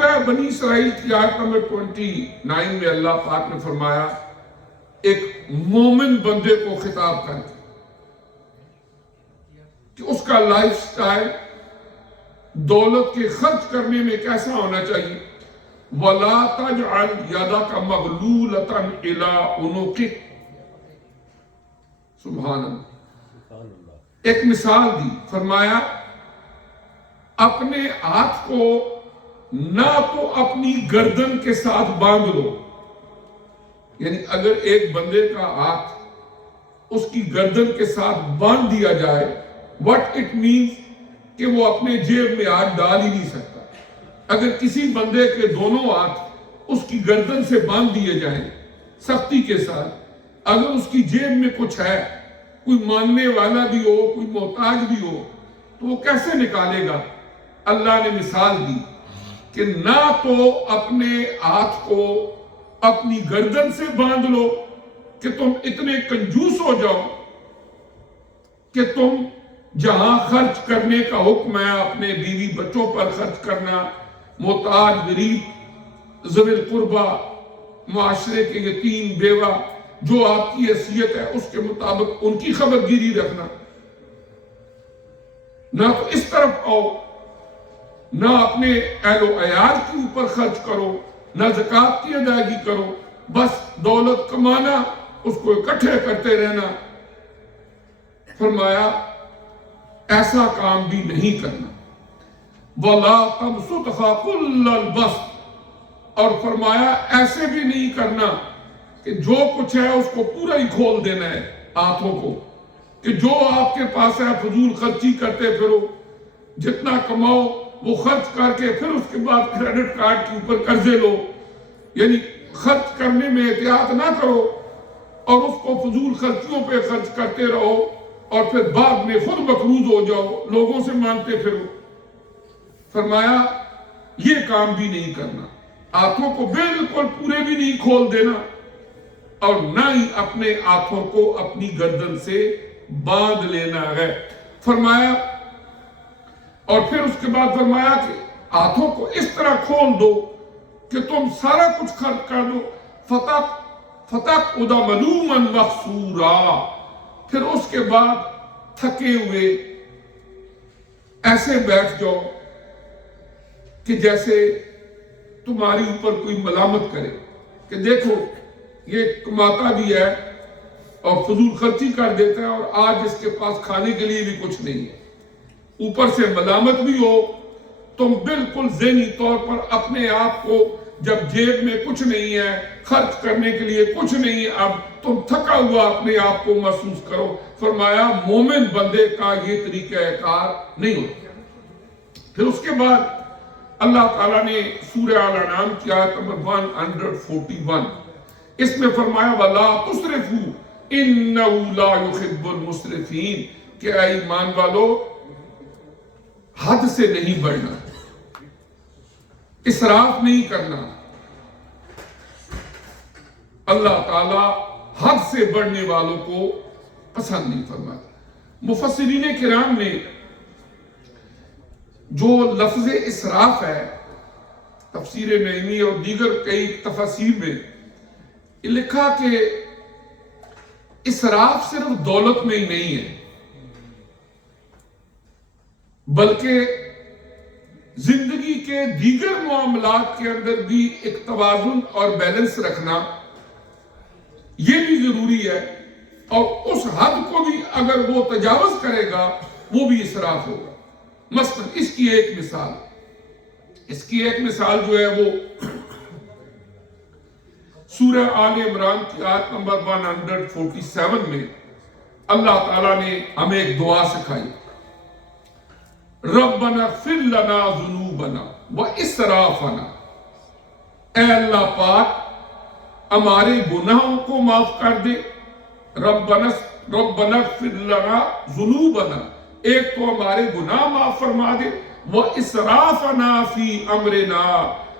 سورہ بنی اسرائیل کی آیت نمبر 29 میں اللہ پاک نے فرمایا ایک مومن بندے کو خطاب کر کے کہ اس کا لائف سٹائل دولت کے خرچ کرنے میں کیسا ہونا چاہیے. وَلَا تَجْعَلْ يَدَكَ مَغْلُولَةً إِلَىٰ عُنُقِكَ. سبحان اللہ. ایک مثال دی، فرمایا اپنے ہاتھ کو نہ تو اپنی گردن کے ساتھ باندھ لو، یعنی اگر ایک بندے کا ہاتھ اس کی گردن کے ساتھ باندھ دیا جائے، what it means کہ وہ اپنے جیب میں ہاتھ ڈال ہی نہیں سکتا. اگر کسی بندے کے دونوں ہاتھ اس کی گردن سے باندھ دیے جائیں سختی کے ساتھ، اگر اس کی جیب میں کچھ ہے، کوئی مانگنے والا بھی ہو، کوئی محتاج بھی ہو، تو وہ کیسے نکالے گا؟ اللہ نے مثال دی کہ نہ تو اپنے ہاتھ کو اپنی گردن سے باندھ لو کہ تم اتنے کنجوس ہو جاؤ کہ تم جہاں خرچ کرنے کا حکم ہے اپنے بیوی بچوں پر خرچ کرنا، محتاج غریب ذوی القربہ معاشرے کے یتیم بیوہ جو آپ کی حیثیت ہے اس کے مطابق ان کی خبر گیری رکھنا، نہ تو اس طرف آؤ، نہ اپنے اہل و عیال کے اوپر خرچ کرو، نہ زکوٰۃ کی ادائیگی کرو، بس دولت کمانا، اس کو اکٹھے کرتے رہنا. فرمایا ایسا کام بھی نہیں کرنا. وَلَا تَبْسُطْهَا كُلَّ الْبَسْطِ. اور فرمایا ایسے بھی نہیں کرنا کہ جو کچھ ہے اس کو پورا ہی کھول دینا ہے ہاتھوں کو، کہ جو آپ کے پاس ہے فضول خرچی کرتے پھرو، جتنا کماؤ وہ خرچ کر کے پھر اس کے بعد کریڈٹ کارڈ کے اوپر قرضے لو. یعنی خرچ کرنے میں احتیاط نہ کرو اور اس کو فضول خرچیوں پہ خرچ کرتے رہو اور پھر بعد میں خود مقروض ہو جاؤ، لوگوں سے مانگتے پھرو. فرمایا یہ کام بھی نہیں کرنا، ہاتھوں کو بالکل پورے بھی نہیں کھول دینا اور نہ ہی اپنے ہاتھوں کو اپنی گردن سے باندھ لینا ہے. فرمایا اور پھر اس کے بعد فرمایا کہ ہاتھوں کو اس طرح کھول دو کہ تم سارا کچھ خرچ کر دو. فَتَقْعُدَ مَلُومًا مَحْسُورًا. پھر اس کے بعد تھکے ہوئے ایسے بیٹھ جاؤ کہ جیسے تمہاری اوپر کوئی ملامت کرے کہ دیکھو یہ کماتا بھی ہے اور فضول خرچی کر دیتا ہے اور آج اس کے پاس کھانے کے لیے بھی کچھ نہیں ہے، اوپر سے ملامت بھی ہو. تم بالکل ذہنی طور پر اپنے آپ کو جب جیب میں کچھ نہیں ہے، خرچ کرنے کے لیے کچھ نہیں ہے، اب تم تھکا ہوا اپنے آپ کو محسوس کرو. فرمایا مومن بندے کا یہ طریقہ کار نہیں ہوتا. پھر اس کے بعد اللہ تعالیٰ نے سورہ آل انعام کی آیت نمبر 141 اس میں فرمایا وَلَا تُسْرِفُوا إِنَّهُ لَا يُحِبُّ الْمُسْرِفِينَ کہ اے ایمان والو حد سے نہیں بڑھنا، اسراف نہیں کرنا. اللہ تعالیٰ حد سے بڑھنے والوں کو پسند نہیں فرماتا. مفسرین کرام نے جو لفظ اسراف ہے تفسیر نعیمی اور دیگر کئی تفاسیر میں لکھا کہ اسراف صرف دولت میں ہی نہیں ہے بلکہ زندگی کے دیگر معاملات کے اندر بھی ایک توازن اور بیلنس رکھنا یہ بھی ضروری ہے، اور اس حد کو بھی اگر وہ تجاوز کرے گا وہ بھی اسراف ہوگا. مثلا اس کی ایک مثال جو ہے وہ سورہ آل عمران کی آیت نمبر 147 میں اللہ تعالیٰ نے ہمیں ایک دعا سکھائی. ربنا اغفر لنا ذنوبنا واسرافنا. اے اللہ پاک ہمارے گناہوں کو معاف کر دے. ربنا اغفر لنا ذنوبنا، ایک تو ہمارے گناہ معاف فرما دے، واسرافنا فی امرنا،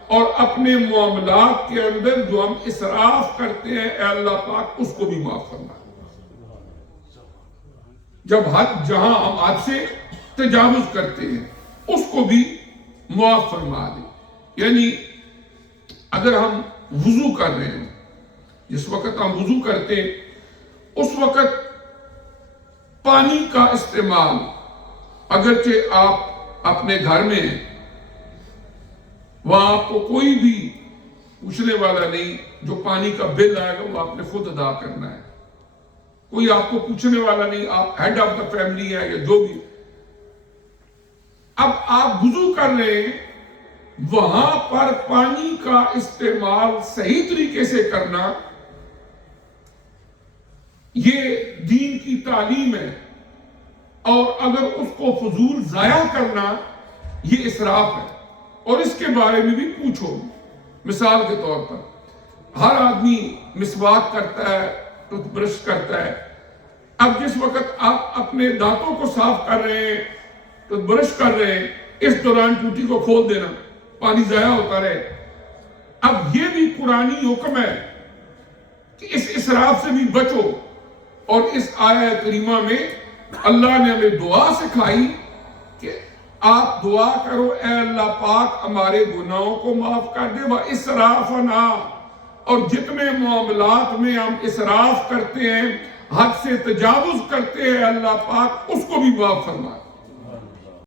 اور اپنے معاملات کے اندر جو ہم اسراف کرتے ہیں اے اللہ پاک اس کو بھی معاف فرما دے. جب جہاں ہم حد سے تجاوز کرتے ہیں اس کو بھی معاف فرما دے. یعنی اگر ہم وضو کر رہے ہیں، جس وقت ہم وضو کرتے ہیں اس وقت پانی کا استعمال، اگرچہ آپ اپنے گھر میں ہیں، وہاں آپ کو کوئی بھی پوچھنے والا نہیں، جو پانی کا بل آئے گا وہ آپ نے خود ادا کرنا ہے، کوئی آپ کو پوچھنے والا نہیں، آپ ہیڈ آف دا فیملی ہے یا جو بھی۔ اب آپ وضو کر رہے ہیں، وہاں پر پانی کا استعمال صحیح طریقے سے کرنا یہ دین کی تعلیم ہے، اور اگر اس کو فضول ضائع کرنا یہ اسراف ہے، اور اس کے بارے میں بھی پوچھو۔ مثال کے طور پر ہر آدمی مسواک کرتا ہے، ٹوتھ برش کرتا ہے، اب جس وقت آپ اپنے دانتوں کو صاف کر رہے ہیں، ٹوتھ برش کر رہے ہیں، اس دوران ٹوٹی کو کھول دینا، پانی ضائع ہوتا رہے۔ اب یہ بھی قرآنی حکم ہے کہ اس اسراف سے بھی بچو، اور اس آیت کریمہ میں اللہ نے ہمیں دعا سکھائی کہ آپ دعا کرو، اے اللہ پاک ہمارے گناہوں کو معاف کر دے، وَإِسْرَافَنَا، اور جتنے معاملات میں ہم اسراف کرتے ہیں، حد سے تجاوز کرتے ہیں، اللہ پاک اس کو بھی معاف فرمائے۔